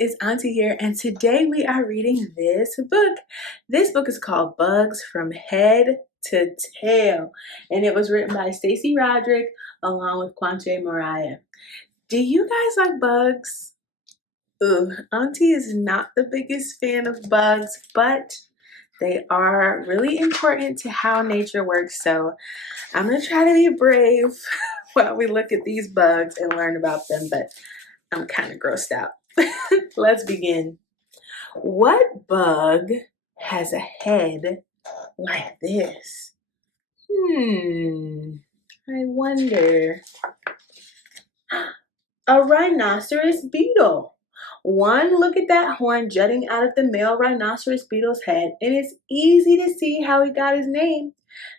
it's Auntie here, and today we are reading this book. This book is called Bugs from Head to Tail, and it was written by Stacey Roderick along with Mariah. Do you guys like bugs? Ooh, Auntie is not the biggest fan of bugs, but they are really important to how nature works, so I'm gonna try to be brave while we look at these bugs and learn about them, but I'm kind of grossed out. Let's begin. What bug has a head like this? I wonder. A rhinoceros beetle. One look at that horn jutting out of the male rhinoceros beetle's head, and it's easy to see how he got his name.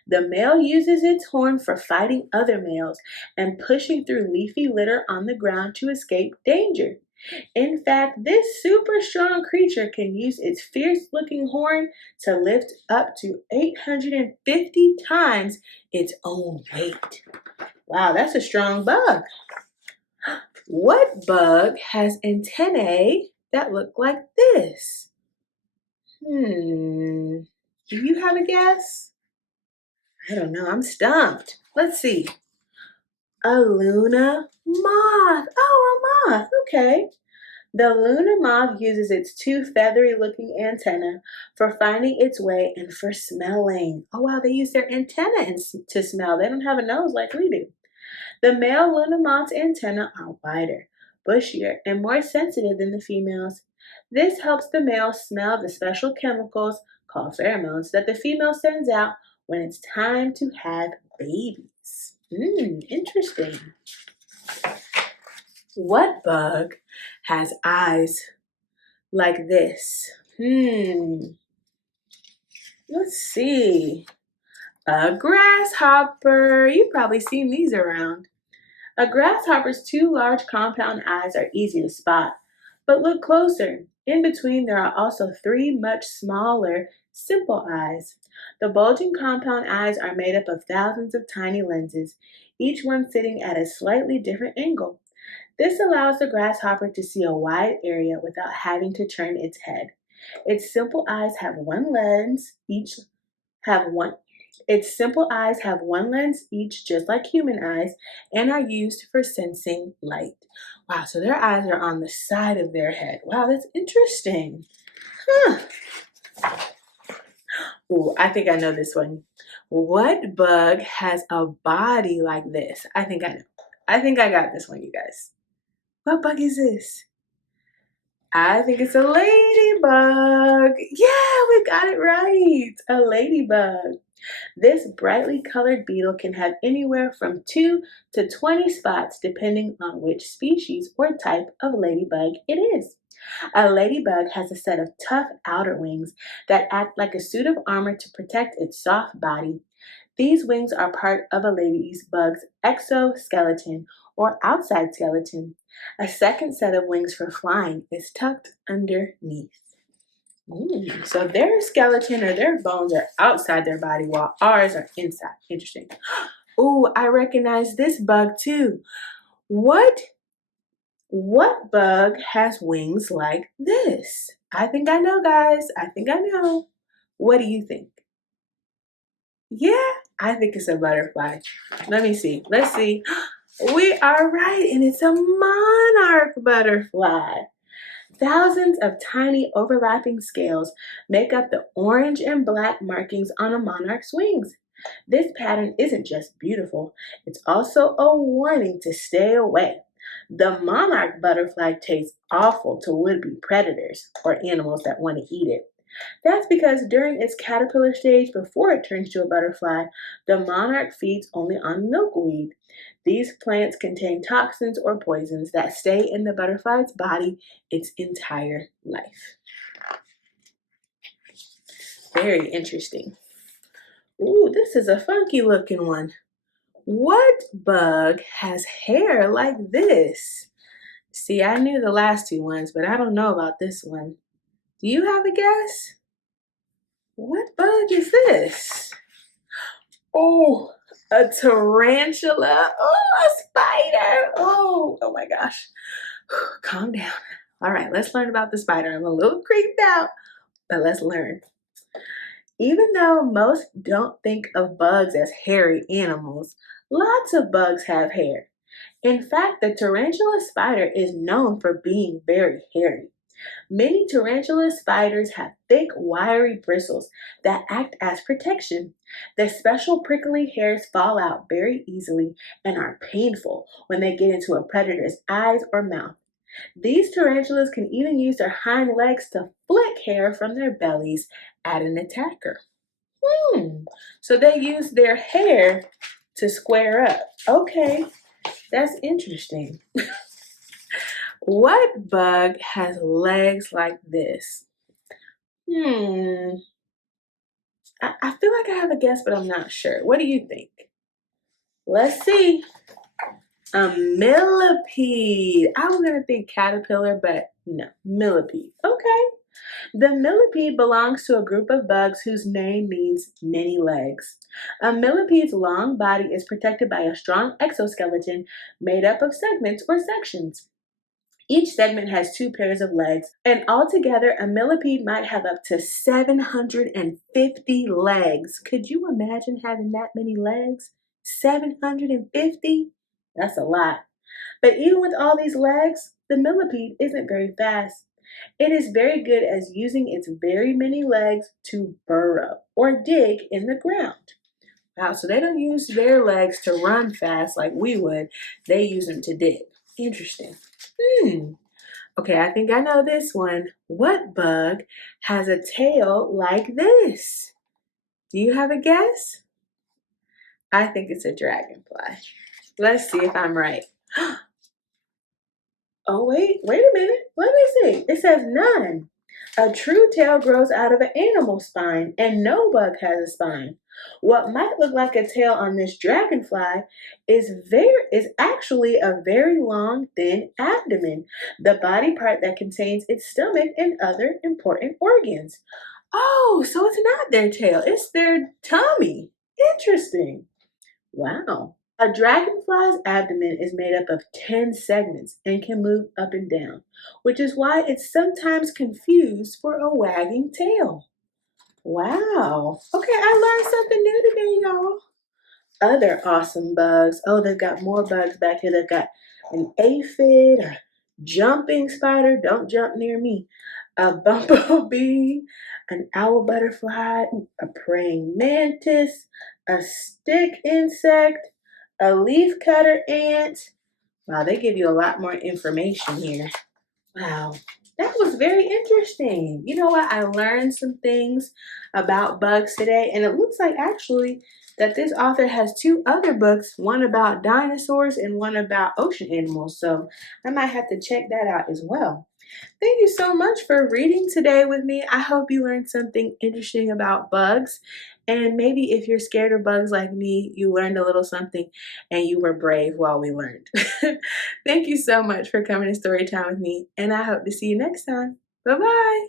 The male uses its horn for fighting other males and pushing through leafy litter on the ground to escape danger. In fact, this super strong creature can use its fierce-looking horn to lift up to 850 times its own weight. Wow, that's a strong bug. What bug has antennae that look like this? Do you have a guess? I don't know, I'm stumped. Let's see. A Luna moth. Oh, a moth, okay. The Luna moth uses its two feathery-looking antennae for finding its way and for smelling. Oh wow, they use their antenna to smell. They don't have a nose like we do. The male Luna moth's antennae are wider, bushier, and more sensitive than the female's. This helps the male smell the special chemicals called pheromones that the female sends out when it's time to have babies. Interesting. What bug has eyes like this? Let's see. A grasshopper. You've probably seen these around. A grasshopper's two large compound eyes are easy to spot, but look closer. In between, there are also three much smaller, simple eyes. The bulging compound eyes are made up of thousands of tiny lenses, each one sitting at a slightly different angle. This allows the grasshopper to see a wide area without having to turn its head. Its simple eyes have one lens each, just like human eyes, and are used for sensing light. Wow, so their eyes are on the side of their head. Wow, that's interesting. Ooh, I think I know this one. What bug has a body like this? I think I know. I think I got this one, you guys. What bug is this? I think it's a ladybug. Yeah, we got it right. A ladybug. This brightly colored beetle can have anywhere from 2 to 20 spots depending on which species or type of ladybug it is. A ladybug has a set of tough outer wings that act like a suit of armor to protect its soft body. These wings are part of a ladybug's exoskeleton or outside skeleton. A second set of wings for flying is tucked underneath. So their skeleton or their bones are outside their body while ours are inside. Interesting. Ooh, I recognize this bug too. What bug has wings like this? I think I know, guys. I think I know. What do you think? Yeah, I think it's a butterfly. Let me see. Let's see. We are right, and it's a monarch butterfly. Thousands of tiny overlapping scales make up the orange and black markings on a monarch's wings. This pattern isn't just beautiful, it's also a warning to stay away. The monarch butterfly tastes awful to would-be predators or animals that want to eat it. That's because during its caterpillar stage before it turns to a butterfly, the monarch feeds only on milkweed. These plants contain toxins or poisons that stay in the butterfly's body its entire life. Very interesting. Ooh, this is a funky looking one. What bug has hair like this? See, I knew the last two ones, but I don't know about this one. Do you have a guess? What bug is this? Oh, a tarantula. Oh, a spider. Oh my gosh. Calm down. All right, let's learn about the spider. I'm a little creeped out, but let's learn. Even though most don't think of bugs as hairy animals, lots of bugs have hair. In fact, the tarantula spider is known for being very hairy. Many tarantula spiders have thick, wiry bristles that act as protection. Their special prickly hairs fall out very easily and are painful when they get into a predator's eyes or mouth. These tarantulas can even use their hind legs to flick hair from their bellies at an attacker. So they use their hair to square up. Okay, that's interesting. What bug has legs like this? I feel like I have a guess, but I'm not sure. What do you think? Let's see. A millipede. I was going to think caterpillar, but no, millipede. Okay. The millipede belongs to a group of bugs whose name means many legs. A millipede's long body is protected by a strong exoskeleton made up of segments or sections. Each segment has 2 pairs of legs, and altogether, a millipede might have up to 750 legs. Could you imagine having that many legs? 750? That's a lot. But even with all these legs, the millipede isn't very fast. It is very good as using its very many legs to burrow or dig in the ground. Wow, so they don't use their legs to run fast like we would. They use them to dig. Interesting. Okay, I think I know this one. What bug has a tail like this? Do you have a guess? I think it's a dragonfly. Let's see if I'm right. Oh, wait a minute. Let me see. It says none. A true tail grows out of an animal spine, and no bug has a spine. What might look like a tail on this dragonfly is actually a very long, thin abdomen, the body part that contains its stomach and other important organs. Oh, so it's not their tail, it's their tummy. Interesting. Wow. A dragonfly's abdomen is made up of 10 segments and can move up and down, which is why it's sometimes confused for a wagging tail. Wow. Okay, I learned something new today, y'all. Other awesome bugs. Oh, they've got more bugs back here. They've got an aphid, a jumping spider. Don't jump near me. A bumblebee, an owl butterfly, a praying mantis, a stick insect, a leaf cutter ant. Wow, they give you a lot more information here. Wow, that was very interesting. You know what? I learned some things about bugs today, and it looks like actually that this author has 2 other books, one about dinosaurs and one about ocean animals. So I might have to check that out as well. Thank you so much for reading today with me. I hope you learned something interesting about bugs. And maybe if you're scared of bugs like me, you learned a little something and you were brave while we learned. Thank you so much for coming to story time with me, and I hope to see you next time. Bye-bye.